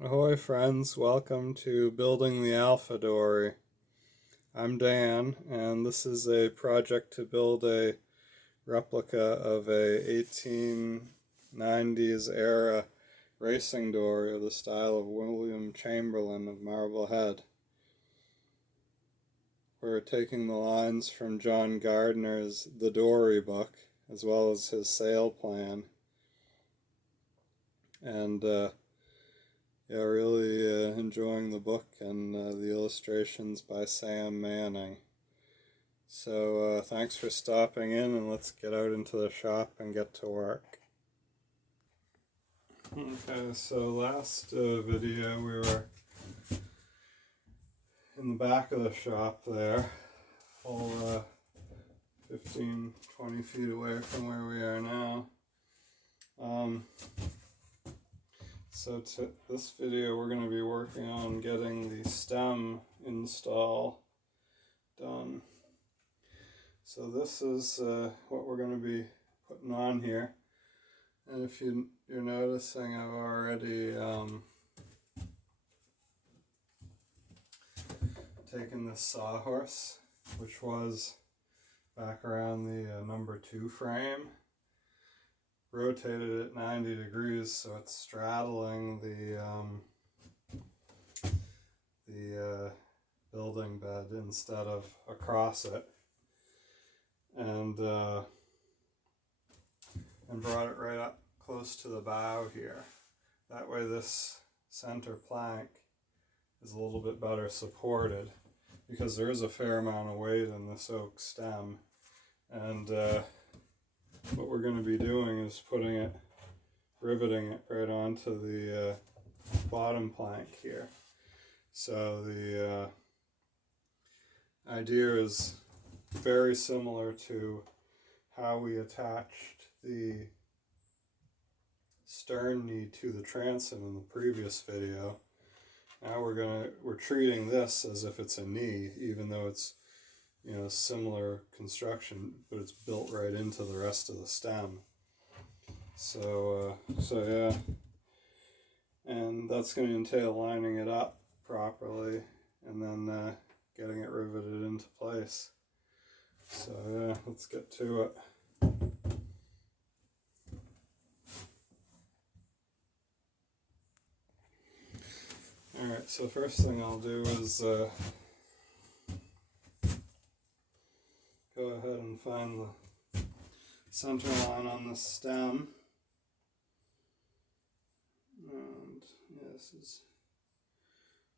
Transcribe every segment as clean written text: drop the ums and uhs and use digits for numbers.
Ahoy friends, welcome to Building the Alpha Dory. I'm Dan, and this is a project to build a replica of a 1890s era racing dory of the style of William Chamberlain of Marblehead. We're taking the lines from John Gardner's The Dory book, as well as his sail plan, and really enjoying the book and the illustrations by Sam Manning. So thanks for stopping in, and let's get out into the shop and get to work. Okay, so last video we were in the back of the shop there, full 15-20 feet away from where we are now. So this video we're going to be working on getting the stem install done. So this is what we're going to be putting on here. And if you're noticing, I've already taken this sawhorse, which was back around the number 2 frame, rotated it 90 degrees so it's straddling the building bed instead of across it, and brought it right up close to the bow here. That way this center plank is a little bit better supported, because there is a fair amount of weight in this oak stem, and what we're going to be doing is riveting it right onto the bottom plank here. So the idea is very similar to how we attached the stern knee to the transom in the previous video. Now we're treating this as if it's a knee, even though it's similar construction, but it's built right into the rest of the stem. So yeah, and that's going to entail lining it up properly and then getting it riveted into place. So yeah, let's get to it. Alright, so first thing I'll do is go ahead and find the center line on the stem. And yeah, this is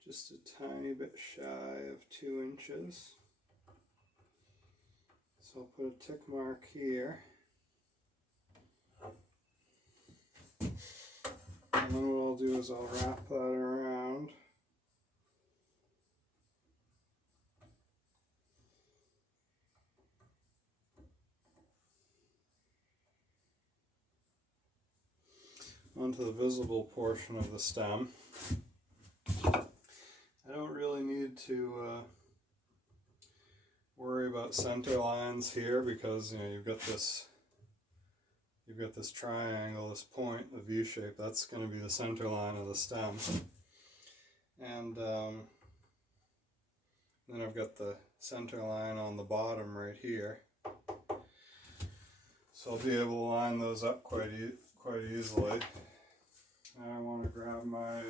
just a tiny bit shy of 2 inches. So I'll put a tick mark here. And then what I'll do is I'll wrap that around. Onto the visible portion of the stem. I don't really need to worry about center lines here, because you've got this triangle, this point, the V shape. That's going to be the center line of the stem, and then I've got the center line on the bottom right here, so I'll be able to line those up quite easily. Now I want to grab my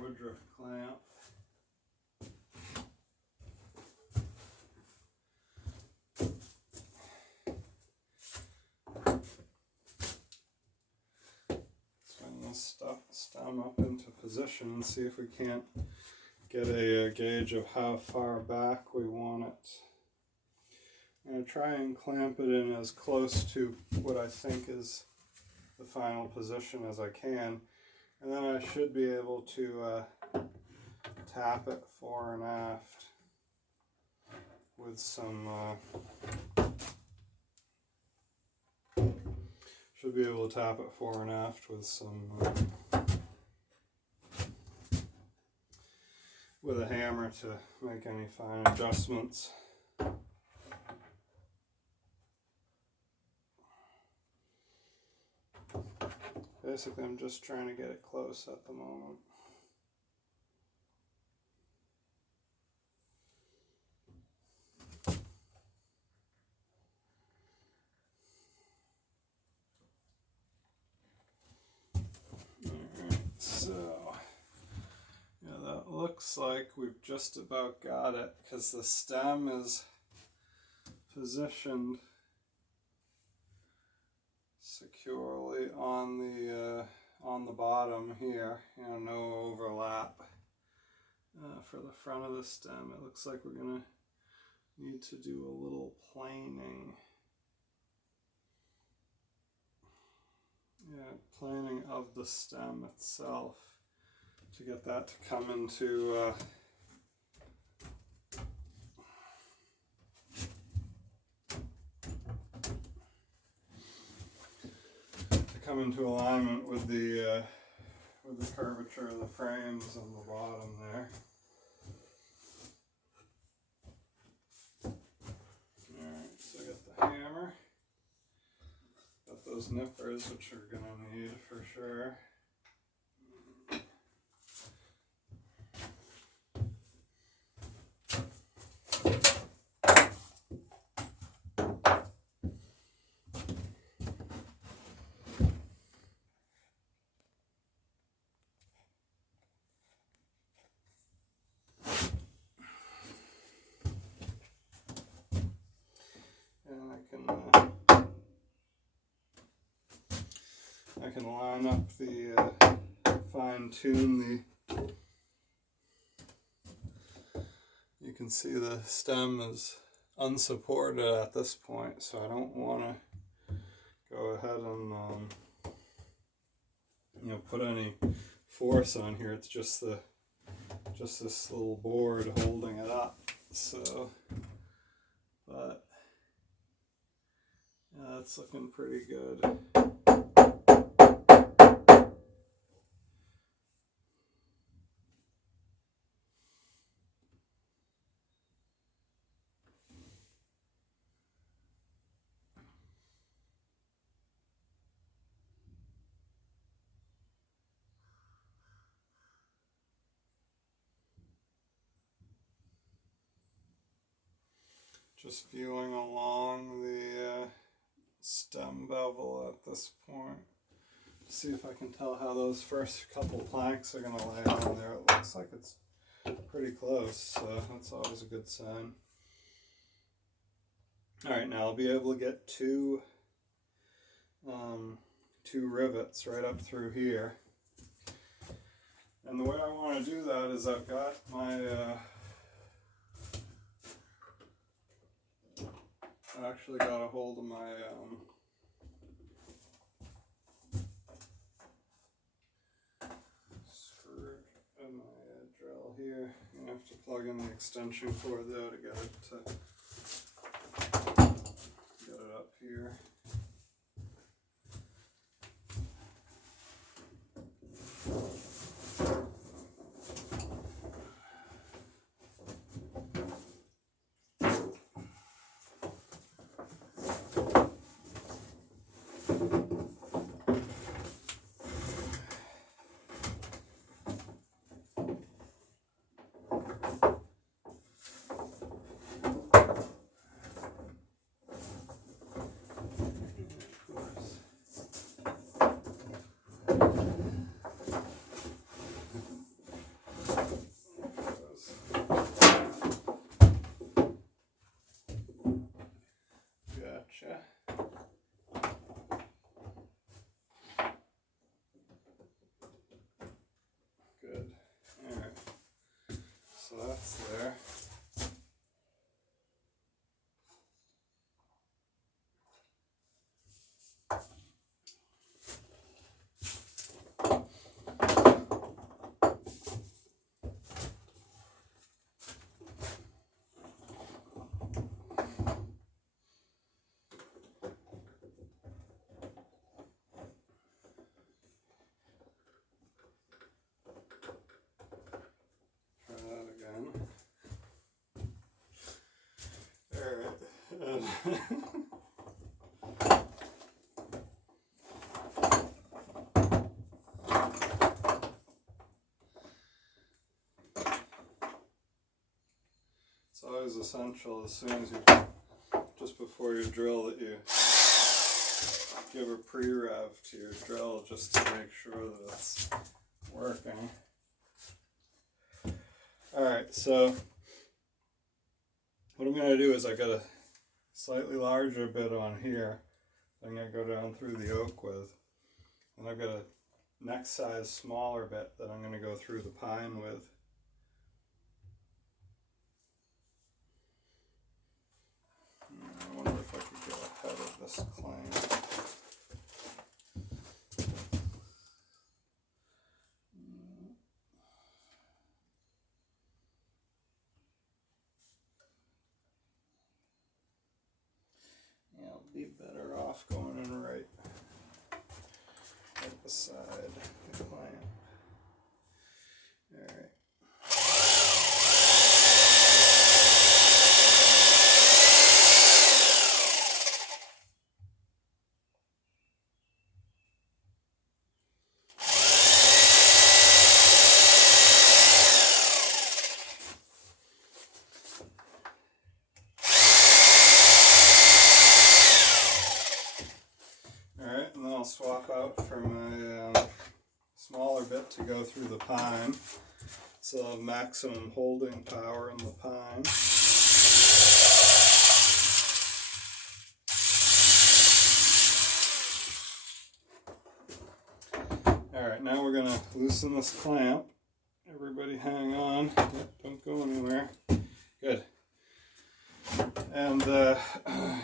woodruff clamp. Swing this stem up into position and see if we can't get a gauge of how far back we want it. I'm going to try and clamp it in as close to what I think is the final position as I can, and then I should be able to tap it fore and aft with some with a hammer to make any fine adjustments. Basically, I'm just trying to get it close at the moment. Alright, so yeah, that looks like we've just about got it, because the stem is positioned securely on the bottom here. You know, no overlap for the front of the stem. It looks like we're gonna need to do a little planing. Yeah, planing of the stem itself to get that to come into alignment with the curvature of the frames on the bottom there. Alright, so I got the hammer. Got those nippers, which we're going to need for sure. I can line up the fine-tune the. You can see the stem is unsupported at this point, so I don't want to go ahead and put any force on here. It's just this little board holding it up. So, but yeah, that's looking pretty good. Just viewing along the stem bevel at this point. See if I can tell how those first couple planks are going to lay on there. It looks like it's pretty close, so that's always a good sign. Alright, now I'll be able to get two rivets right up through here. And the way I want to do that is I've got my I actually got a hold of my screw and my drill here. I'm gonna have to plug in the extension cord though to get it up here. Gotcha. Good. Alright. So that's there. It's always essential as soon as you, just before you drill, that you give a pre-rev to your drill just to make sure that it's working. Alright, so what I'm going to do is I got a slightly larger bit on here I'm going to go down through the oak with, and I've got a next size smaller bit that I'm going to go through the pine with. I wonder if I could get ahead of this clamp. Yeah, I'll be better off going in right beside the clamp. Alright. Alright, and then I'll swap out for my smaller bit to go through the pine, so I'll have maximum holding power in the pine. Alright, now we're going to loosen this clamp. Everybody hang on. Yep, don't go anywhere. Good. And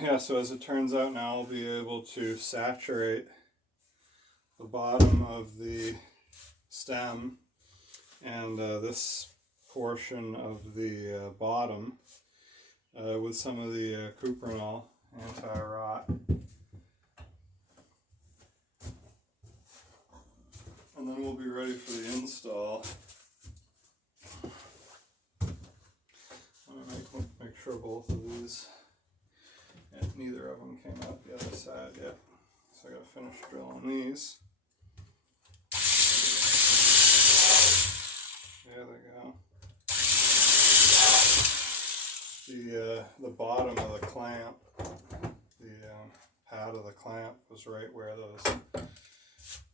yeah, so as it turns out now I'll be able to saturate the bottom of the stem and this portion of the bottom with some of the cuprinol anti-rot. And then we'll be ready for the install. I'm going to make sure both of these, and neither of them came out the other side yet. So I got to finish drilling these. There they go. The bottom of the clamp, the pad of the clamp was right where those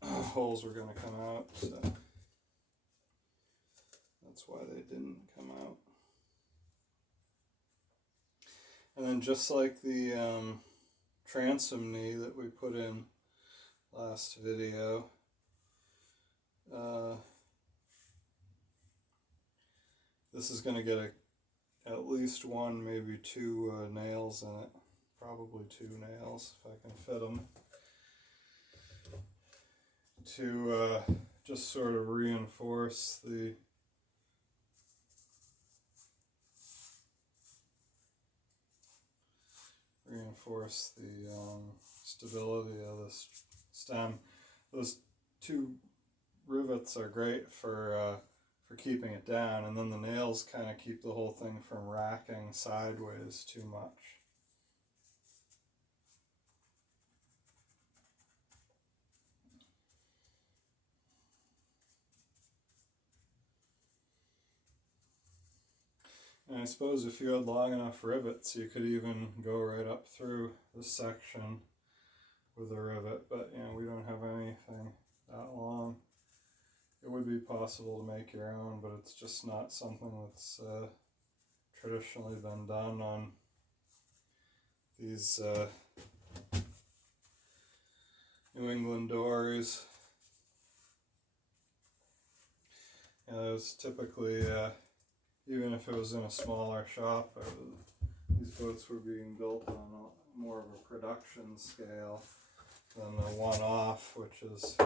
holes were going to come out, so that's why they didn't come out. And then just like the transom knee that we put in last video, this is going to get at least one, maybe two nails in it. Probably two nails if I can fit them. To just sort of reinforce the stability of this stem. Those two rivets are great for keeping it down, and then the nails kind of keep the whole thing from racking sideways too much. And I suppose if you had long enough rivets, you could even go right up through this section with a rivet, but you know, we don't have anything that long. It would be possible to make your own, but it's just not something that's traditionally been done on these New England Dories. You know, it's typically, even if it was in a smaller shop, these boats were being built on more of a production scale than a one-off, which is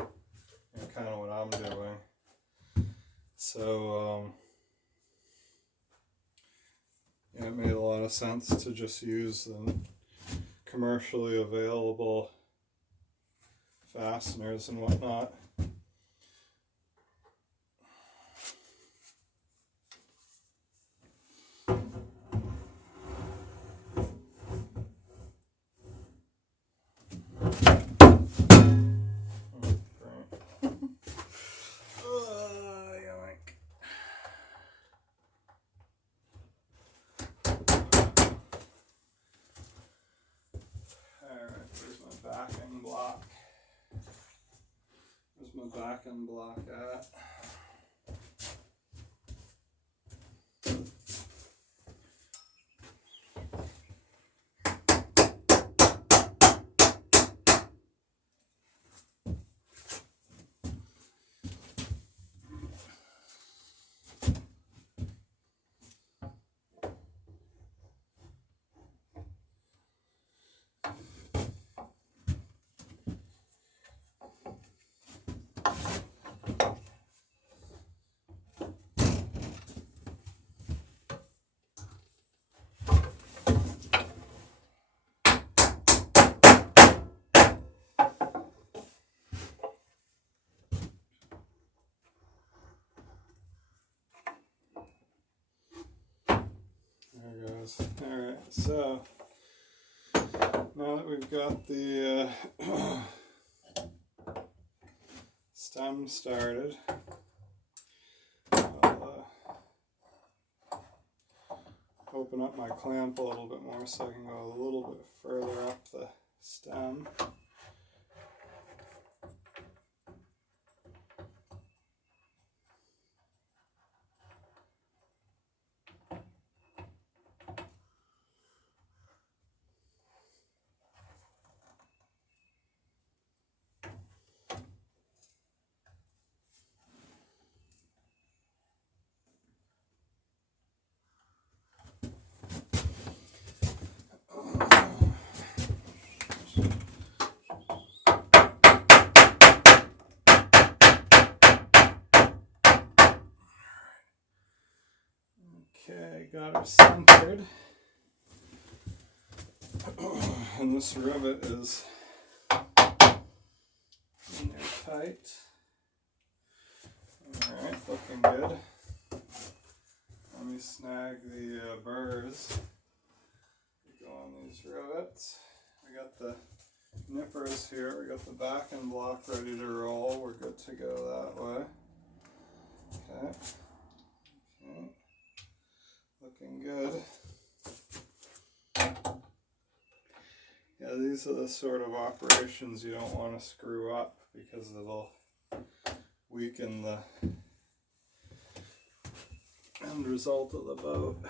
kind of what I'm doing. So yeah, it made a lot of sense to just use the commercially available fasteners and whatnot. the backing block at. There goes. Alright, so now that we've got the stem started, I'll open up my clamp a little bit more so I can go a little bit further up the stem. Okay, got her centered. And this rivet is in there tight. Alright, looking good. Let me snag the burrs that go on these rivets. We got the nippers here, we got the backing block ready to roll. We're good to go that way. Okay. Okay. Looking good. Yeah, these are the sort of operations you don't want to screw up because it'll weaken the end result of the boat.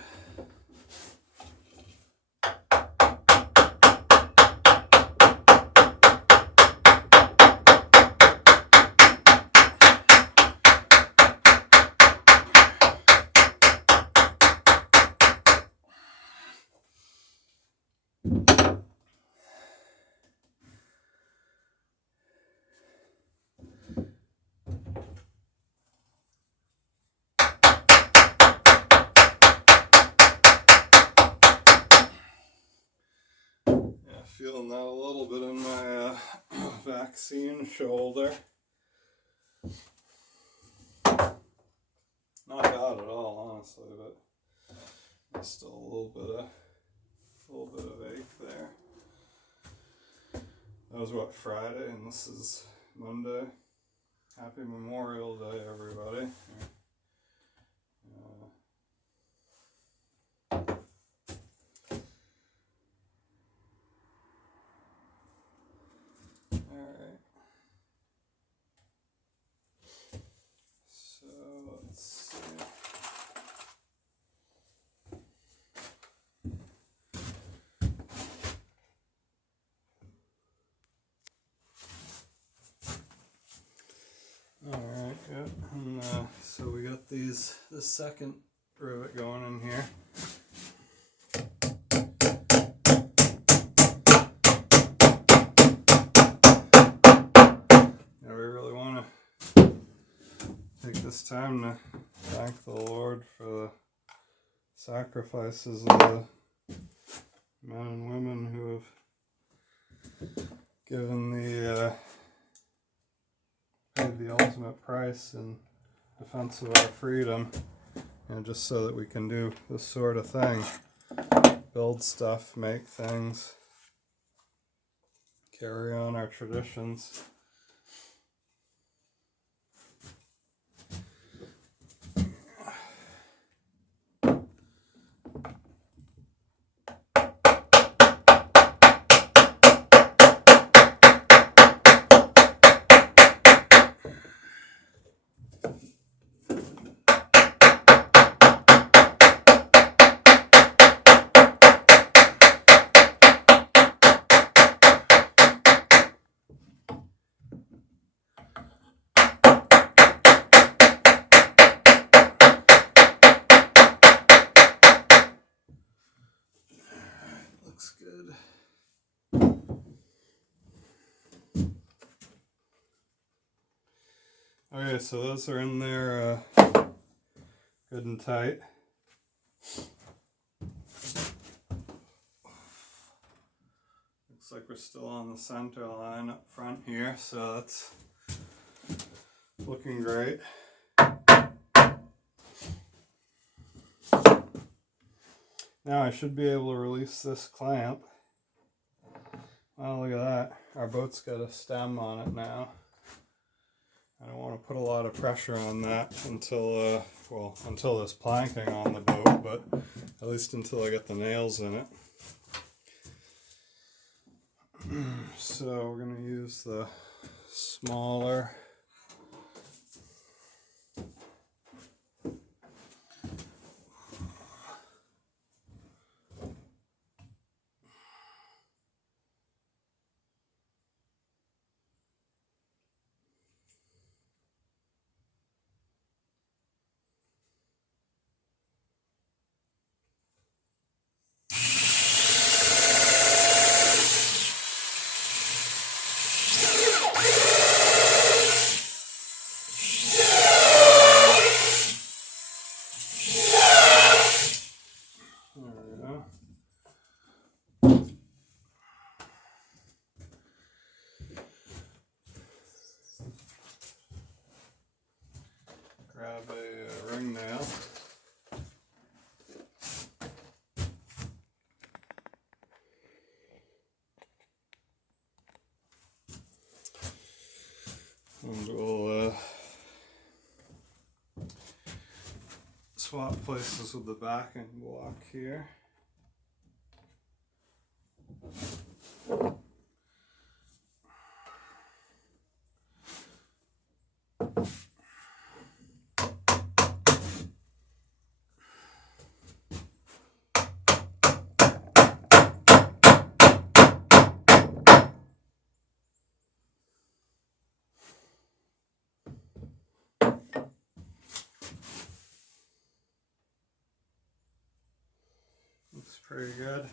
Feeling that a little bit in my vaccine shoulder. Not bad at all, honestly, but there's still a little bit of ache there. That was what, Friday, and this is Monday. Happy Memorial Day, everybody. Alright. So let's see. Alright, good. And so we got the second rivet going in here. Yeah, we really want to take this time to thank the Lord for the sacrifices of the men and women who have given paid the ultimate price in defense of our freedom, and just so that we can do this sort of thing, build stuff, make things, carry on our traditions. Okay, so those are in there good and tight. Looks like we're still on the center line up front here, so that's looking great. Now I should be able to release this clamp. Oh, look at that. Our boat's got a stem on it now. I don't want to put a lot of pressure on that until, until there's planking on the boat, but at least until I get the nails in it. So we're going to use the smaller grab a ring nail. And we'll swap places with the backing block here. Looks pretty good.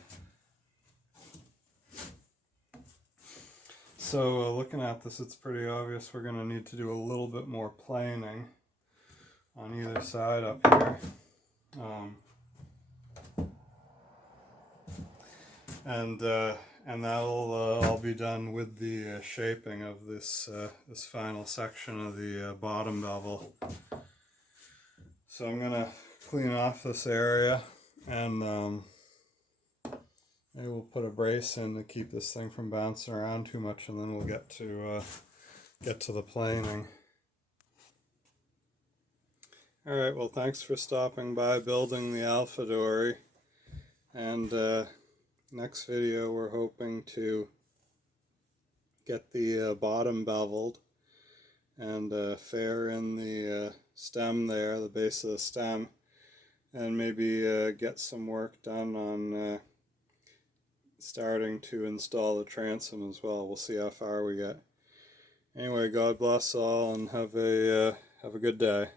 So looking at this, it's pretty obvious we're going to need to do a little bit more planing on either side up here. And that'll all be done with the shaping of this this final section of the bottom bevel. So I'm gonna clean off this area, and maybe we'll put a brace in to keep this thing from bouncing around too much, and then we'll get to the planing. All right. Well, thanks for stopping by building the Alpha Dory, and next video we're hoping to get the bottom beveled and fair in the stem there, the base of the stem, and maybe get some work done on starting to install the transom as well. We'll see how far we get. Anyway, God bless all, and have a good day.